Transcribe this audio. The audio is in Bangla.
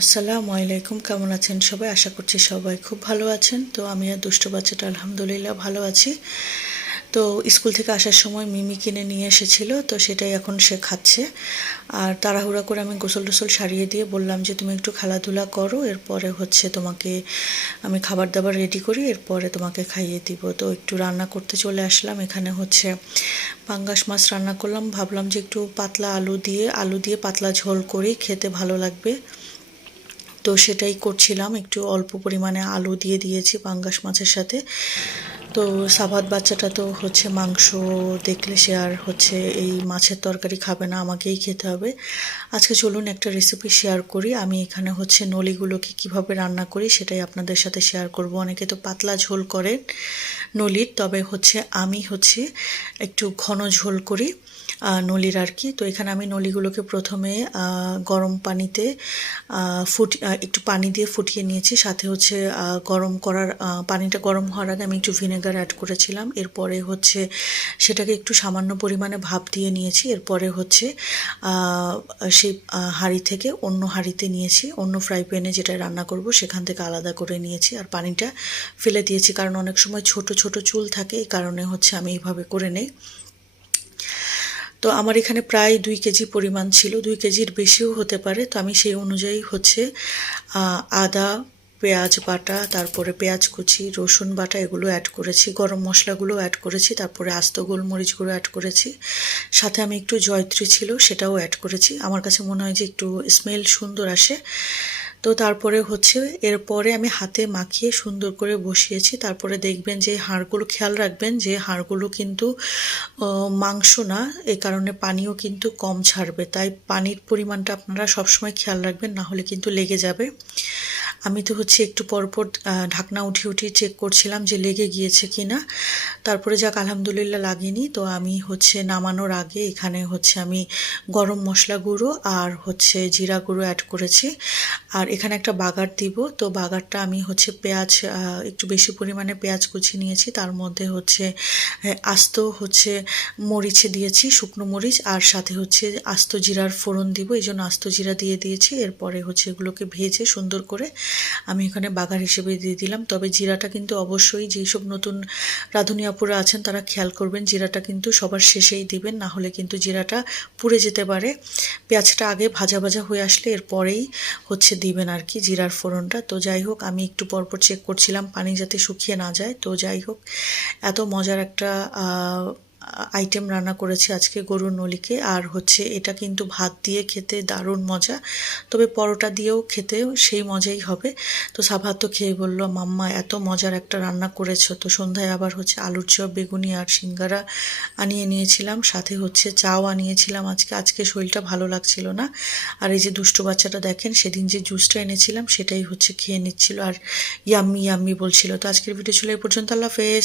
আসসালামু আলাইকুম, কেমন আছেন সবাই? আশা করছি সবাই খুব ভালো আছেন। তো আমি আর দুষ্টু বাচ্চাটা আলহামদুলিল্লাহ ভালো আছি। তো স্কুল থেকে আসার সময় মিমি কিনে নিয়ে এসেছিল, তো সেটাই এখন সে খাচ্ছে। আর তাড়াহুড়া করে আমি গোসল টোসল সারিয়ে দিয়ে বললাম যে তুমি একটু খেলাধুলা করো, এরপরে তোমাকে আমি খাবার দাবার রেডি করি, এরপরে তোমাকে খাইয়ে দিব। তো একটু রান্না করতে চলে আসলাম। এখানে পাঙ্গাস মাছ রান্না করলাম, ভাবলাম যে একটু পাতলা আলু দিয়ে পাতলা ঝোল করি, খেতে ভালো লাগবে। তো সেটাই করছিলাম, একটু অল্প পরিমাণে আলু দিয়ে দিয়েছি পাঙ্গাস মাছের সাথে। তো সাবাত বাচ্চাটা তো মাংস দেখলে সে আর এই মাছের তরকারি খাবে না, আমাকেই খেতে হবে। আজকে চলুন একটা রেসিপি শেয়ার করি। আমি এখানে নলিগুলোকে কিভাবে রান্না করি সেটাই আপনাদের সাথে শেয়ার করব। অনেকে তো পাতলা ঝোল করেন নলির, তবে আমি একটু ঘন ঝোল করি নলির আর কি। তো এখানে আমি নলিগুলোকে প্রথমে গরম পানিতে একটু পানি দিয়ে ফুটিয়ে নিয়েছি। সাথে পানিটা গরম হওয়ার আগে আমি একটু ভিনেগার অ্যাড করেছিলাম। এরপরে সেটাকে একটু সামান্য পরিমাণে ভাপ দিয়ে নিয়েছি। এরপরে সেই হাঁড়ি থেকে অন্য হাঁড়িতে নিয়েছি, অন্য ফ্রাই প্যানে যেটা রান্না করব সেখান থেকে আলাদা করে নিয়েছি আর পানিটা ফেলে দিয়েছি, কারণ অনেক সময় ছোট ছোট চুল থাকে, এই কারণে আমি এইভাবে করে নেই। তো আমার এখানে প্রায় 2 কেজি পরিমাণ ছিল, 2 কেজির বেশিও হতে পারে। তো আমি সেই অনুযায়ী আদা, পেঁয়াজ বাটা, তারপরে পেঁয়াজ কুচি, রসুন বাটা এগুলো অ্যাড করেছি, গরম মশলাগুলো অ্যাড করেছি, তারপরে আস্ত গোলমরিচগুলো অ্যাড করেছি। সাথে আমি একটু জয়ত্রী ছিল সেটাও অ্যাড করেছি, আমার কাছে মনে হয় যে একটু স্মেল সুন্দর আসে। তো তারপরে এরপরে আমি হাতে মাখিয়ে সুন্দর করে বসিয়েছি। তারপরে দেখবেন যে হাড়গুলো, খেয়াল রাখবেন যে হাড়গুলো কিন্তু মাংস না, এই কারণে পানিও কিন্তু কম ছাড়বে, তাই পানির পরিমাণটা আপনারা সবসময় খেয়াল রাখবেন, না হলে কিন্তু লেগে যাবে। আমি তো একটু পরপর ঢাকনা উঠিয়ে চেক করছিলাম যে লেগে গিয়েছে কিনা। তারপরে যাক আলহামদুলিল্লাহ লাগেনি। তো আমি নামানোর আগে এখানে আমি গরম মশলা গুঁড়ো আর জিরা গুঁড়ো অ্যাড করেছি। আর এখানে একটা বাগার দিব। তো বাগারটা আমি পেঁয়াজ, একটু বেশি পরিমাণে পেঁয়াজ কুচি নিয়েছি, তার মধ্যে আস্ত মরিচ দিয়েছি, শুকনো মরিচ, আর সাথে আস্ত জিরার ফোড়ন দিব, এই জন্য আস্ত জিরা দিয়ে দিয়েছি। এরপরে এগুলোকে ভেজে সুন্দর করে আমি এখানে বাগার হিসেবে দিয়ে দিলাম। তবে জিরাটা কিন্তু অবশ্যই, যেসব নতুন রাঁধুনি আপুরা আছেন তারা খেয়াল করবেন, জিরাটা কিন্তু সবার শেষেই দিবেন, না হলে কিন্তু জিরাটা পুড়ে যেতে পারে। পেঁয়াজটা আগে ভাজা ভাজা হয়ে আসলে এরপরেই দিবেন আর কি জিরার ফোড়নটা। তো যাই হোক, আমি একটু পরপর চেক করছিলাম পানি যাতে শুকিয়ে না যায়। তো যাই হোক, এত মজার একটা আইটেম রান্না করেছি আজকে, গরুর নলিকে। আর এটা কিন্তু ভাত দিয়ে খেতে দারুণ মজা, তবে পরোটা দিয়েও খেতে সেই মজাই হবে। তো সাভাত তো খেয়ে বললো, মাম্মা এত মজার একটা রান্না করেছো। তো সন্ধ্যায় আবার আলুর চপ, বেগুনি আর সিঙ্গারা আনিয়ে নিয়েছিলাম, সাথে চাও আনিয়েছিলাম। আজকে শরীরটা ভালো লাগছিল না। আর এই যে দুষ্টু বাচ্চাটা দেখেন, সেদিন যে জুসটা এনেছিলাম সেটাই খেয়ে নিচ্ছিল আর ইয়াম্মি ইয়াম্মি বলছিল। তো আজকের ভিডিও ছিল এই পর্যন্ত। আল্লাহ হাফেজ।